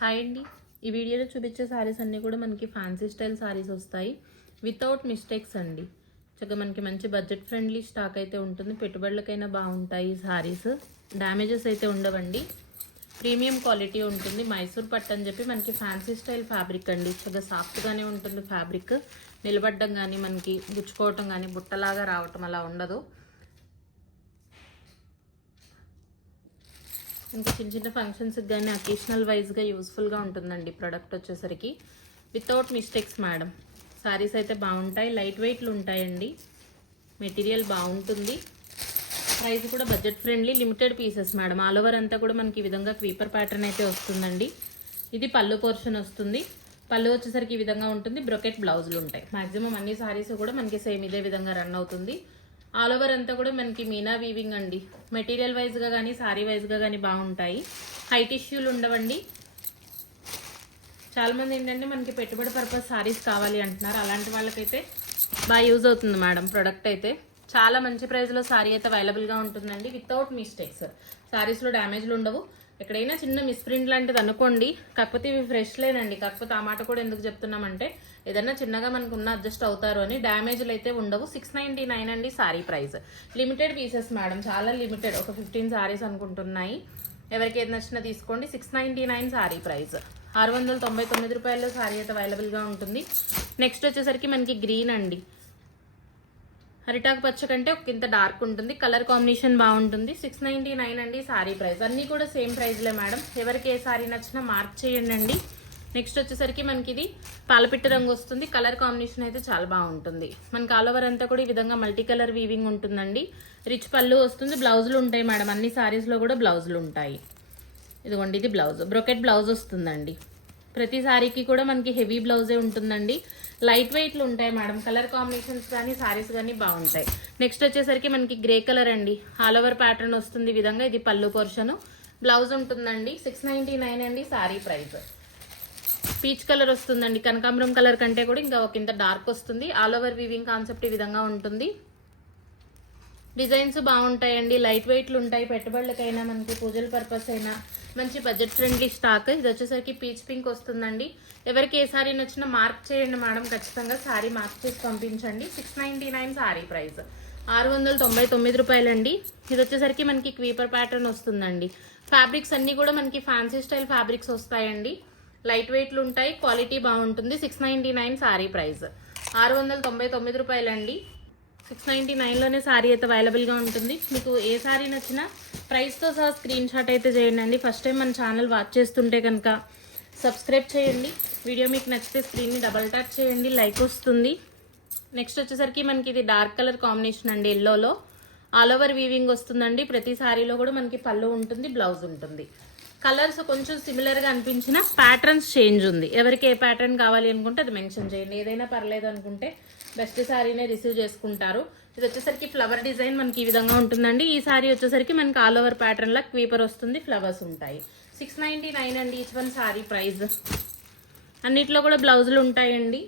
Hi అండి. ఈ వీడియోలో చూపించే సారీస్ అన్నీ కూడా మనకి ఫ్యాన్సీ స్టైల్ సారీస్ వస్తాయి వితౌట్ మిస్టేక్స్ అండి. చక్కగా మనకి మంచి బడ్జెట్ ఫ్రెండ్లీ స్టాక్ అయితే ఉంటుంది. పెట్టుబడులకైనా బాగుంటాయి సారీస్. డ్యామేజెస్ అయితే ఉండవండి. ప్రీమియం క్వాలిటీ ఉంటుంది. మైసూర్ పట్టు అని చెప్పి మనకి ఫ్యాన్సీ స్టైల్ ఫ్యాబ్రిక్ అండి. చక్కగా సాఫ్ట్గానే ఉంటుంది ఫ్యాబ్రిక్. నిలబడడం కానీ మనకి గుచ్చుకోవటం కానీ బుట్టలాగా రావటం అలా ఉండదు. ఇంకా చిన్న చిన్న ఫంక్షన్స్కి కానీ అకేషనల్ వైజ్గా యూస్ఫుల్గా ఉంటుందండి ప్రోడక్ట్ వచ్చేసరికి. Without mistakes madam. సారీస్ అయితే బాగుంటాయి, లైట్ వెయిట్లు ఉంటాయండి, మెటీరియల్ బాగుంటుంది, ప్రైస్ కూడా budget friendly, limited pieces madam. All over అంతా కూడా మనకి ఈ విధంగా క్రీపర్ ప్యాటర్న్ అయితే వస్తుందండి. ఇది పళ్ళు పోర్షన్ వస్తుంది. పళ్ళు వచ్చేసరికి ఈ విధంగా ఉంటుంది. బ్రొకెట్ బ్లౌజులు ఉంటాయి. మాక్సిమం అన్ని సారీస్ కూడా మనకి సేమ్ ఇదే విధంగా రన్ అవుతుంది. ఆల్ ఓవర్ అంతా కూడా మనకి మీనా వీవింగ్ అండి. మెటీరియల్ వైజ్గా కానీ సారీ వైజ్గా కానీ బాగుంటాయి. హై టిష్యూలు ఉండవండి. చాలామంది ఏంటంటే మనకి పెట్టుబడి పర్పస్ సారీస్ కావాలి అంటున్నారు. అలాంటి వాళ్ళకైతే బాగా యూజ్ అవుతుంది మేడం ప్రోడక్ట్ అయితే. చాలా మంచి ప్రైస్లో సారీ అయితే అవైలబుల్గా ఉంటుందండి వితౌట్ మిస్టేక్స్. సారీస్లో డ్యామేజ్లు ఉండవు. ఎక్కడైనా చిన్న మిస్ప్రింట్ లాంటిది అనుకోండి, కాకపోతే ఇవి ఫ్రెష్ లేనండి. కాకపోతే ఆ మాట కూడా ఎందుకు చెప్తున్నామంటే ఏదన్నా చిన్నగా మనకు ఉన్న అడ్జస్ట్ అవుతారు అని. డ్యామేజ్లు అయితే ఉండవు. 699 అండి sorry price. Limited pieces madam, చాలా లిమిటెడ్. ఒక 15 సారీస్ అనుకుంటున్నాయి. ఎవరికి ఏది నచ్చినా తీసుకోండి. 699 సారీ ప్రైస్. 699 రూపాయల్లో సారీ అయితే అవైలబుల్గా ఉంటుంది. నెక్స్ట్ వచ్చేసరికి మనకి గ్రీన్ అండి. అరిటాకు పచ్చ కంటే ఒక ఇంత డార్క్ ఉంటుంది. కలర్ కాంబినేషన్ బాగుంటుంది. 699 అండి సారీ ప్రైస్. అన్నీ కూడా సేమ్ ప్రైస్లే మేడం. ఎవరికి ఏ సారీ నచ్చినా మార్క్ చేయండి అండి. నెక్స్ట్ వచ్చేసరికి మనకి ఇది పాలపిట్ట రంగు వస్తుంది. కలర్ కాంబినేషన్ అయితే చాలా బాగుంటుంది. మనకి ఆల్ ఓవర్ అంతా కూడా ఈ విధంగా మల్టీ కలర్ వీవింగ్ ఉంటుందండి. రిచ్ పళ్ళు వస్తుంది. బ్లౌజులు ఉంటాయి మేడం. అన్ని సారీస్లో కూడా బ్లౌజులు ఉంటాయి. ఇదిగోండి, ఇది బ్లౌజ్. బ్రొకెట్ బ్లౌజ్ వస్తుందండి. ప్రతి సారీకి కూడా మనకి హెవీ బ్లౌజే ఉంటుందండి. లైట్ వెయిట్లు ఉంటాయి మేడం. కలర్ కాంబినేషన్స్ కానీ సారీస్ కానీ బాగుంటాయి. నెక్స్ట్ వచ్చేసరికి మనకి గ్రే కలర్ అండి. ఆల్ ఓవర్ ప్యాటర్న్ వస్తుంది ఈ విధంగా. ఇది పళ్ళు పోర్షన్. బ్లౌజ్ ఉంటుందండి. 699 అండి సారీ ప్రైస్. పీచ్ కలర్ వస్తుందండి. కనకాంబరం కలర్ కంటే కూడా ఇంకా ఒక ఇంత డార్క్ వస్తుంది. ఆల్ ఓవర్ వీవింగ్ కాన్సెప్ట్ ఈ విధంగా ఉంటుంది. డిజైన్స్ బాగుంటాయండి. లైట్ వెయిట్లు ఉంటాయి. పెట్టుబడులకైనా మనకి పూజల పర్పస్ అయినా మంచి బడ్జెట్ ఫ్రెండ్లీ స్టాక్. ఇది వచ్చేసరికి పీచ్ పింక్ వస్తుందండి. ఎవరికి ఏ సారీ నచ్చినా మార్క్ చేయండి మేడం. ఖచ్చితంగా సారీ మార్క్ చేసి పంపించండి. 699 సారీ ప్రైస్. 699 రూపాయలండి. ఇది వచ్చేసరికి మనకి క్రీపర్ ప్యాటర్న్ వస్తుందండి. ఫ్యాబ్రిక్స్ అన్ని కూడా మనకి ఫ్యాన్సీ స్టైల్ ఫ్యాబ్రిక్స్ వస్తాయండి. లైట్ వెయిట్లు ఉంటాయి. క్వాలిటీ బాగుంటుంది. 699 సారీ ప్రైస్. 699 రూపాయలండి. 699లోనే సారీ అయితే అవైలబుల్గా ఉంటుంది. మీకు ఏ సారీ నచ్చినా ప్రైస్తో సహా స్క్రీన్ షాట్ అయితే చేయండి అండి. ఫస్ట్ టైం మన ఛానల్ వాచ్ చేస్తుంటే కనుక సబ్స్క్రైబ్ చేయండి. వీడియో మీకు నచ్చితే స్క్రీన్ని డబల్ ట్యాప్ చేయండి, లైక్ వస్తుంది. నెక్స్ట్ వచ్చేసరికి మనకి ఇది డార్క్ కలర్ కాంబినేషన్ అండి. ఎల్లోలో ఆల్ ఓవర్ వీవింగ్ వస్తుందండి. ప్రతి సారీలో కూడా మనకి పళ్ళు ఉంటుంది, బ్లౌజ్ ఉంటుంది. కలర్స్ కొంచెం సిమిలర్గా అనిపించిన ప్యాటర్న్స్ చేంజ్ ఉంది. ఎవరికి ఏ ప్యాటర్న్ కావాలి అనుకుంటే అది మెన్షన్ చేయండి. ఏదైనా పర్లేదు అనుకుంటే బెస్ట్ సారీనే రిసీవ్ చేసుకుంటారు. ఇది వచ్చేసరికి ఫ్లవర్ డిజైన్ మనకి ఈ విధంగా ఉంటుందండి. ఈ సారీ వచ్చేసరికి మనకి ఆల్ ఓవర్ ప్యాటర్న్ లా క్వీపర్ వస్తుంది, ఫ్లవర్స్ ఉంటాయి. 699 అండి ఈచ్ వన్ సారీ ప్రైస్. అన్నిట్లో కూడా బ్లౌజులు ఉంటాయండి.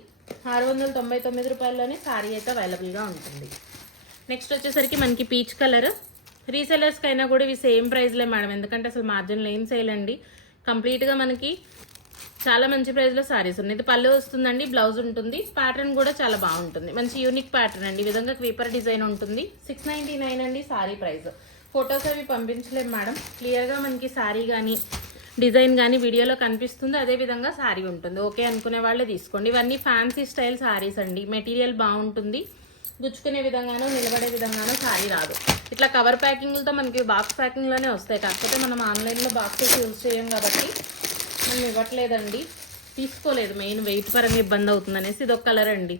699 రూపాయల్లోనే సారీ అయితే అవైలబుల్గా ఉంటుంది. నెక్స్ట్ వచ్చేసరికి మనకి పీచ్ కలర్. రీసెలర్స్కి అయినా కూడా ఇవి సేమ్ ప్రైస్లే మేడం. ఎందుకంటే అసలు మార్జిన్లో ఏం సేల్ అండి. కంప్లీట్గా మనకి చాలా మంచి ప్రైస్లో సారీస్ ఉన్నాయి. ఇది పళ్ళు వస్తుందండి, బ్లౌజ్ ఉంటుంది. ప్యాటర్న్ కూడా చాలా బాగుంటుంది. మంచి యూనిక్ ప్యాటర్న్ అండి. ఈ విధంగా క్రీపర్ డిజైన్ ఉంటుంది. 699 అండి సారీ ప్రైస్. ఫొటోస్ అవి పంపించలేము మేడం. క్లియర్గా మనకి సారీ కానీ డిజైన్ కానీ వీడియోలో కనిపిస్తుంది. అదేవిధంగా సారీ ఉంటుంది. ఓకే అనుకునే వాళ్ళే తీసుకోండి. ఇవన్నీ ఫ్యాన్సీ స్టైల్ సారీస్ అండి. మెటీరియల్ బాగుంటుంది. గుచ్చుకునే విధంగానో నిలబడే విధంగానో సారీ రాదు. ఇట్లా కవర్ ప్యాకింగ్లతో మనకి బాక్స్ ప్యాకింగ్లోనే వస్తాయి. కాకపోతే మనం ఆన్లైన్లో బాక్సెస్ యూజ్ చేయం కాబట్టి మనం ఇవ్వట్లేదండి. తీసుకోలేదు, మెయిన్ వెయిట్ పరంగా ఇబ్బంది అవుతుంది అనేసి. ఇది ఒక కలర్ అండి.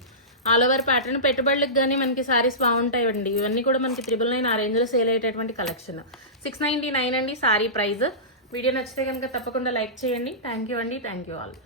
All over pattern. పెట్టుబడులకు కానీ మనకి సారీస్ బాగుంటాయండి. ఇవన్నీ కూడా మనకి 999 ఆ రేంజ్లో సేల్ అయ్యేటటువంటి కలెక్షన్. 699 అండి సారీ ప్రైస్. వీడియో నచ్చితే కనుక తప్పకుండా లైక్ చేయండి. థ్యాంక్ యూ అండి. Thank you all.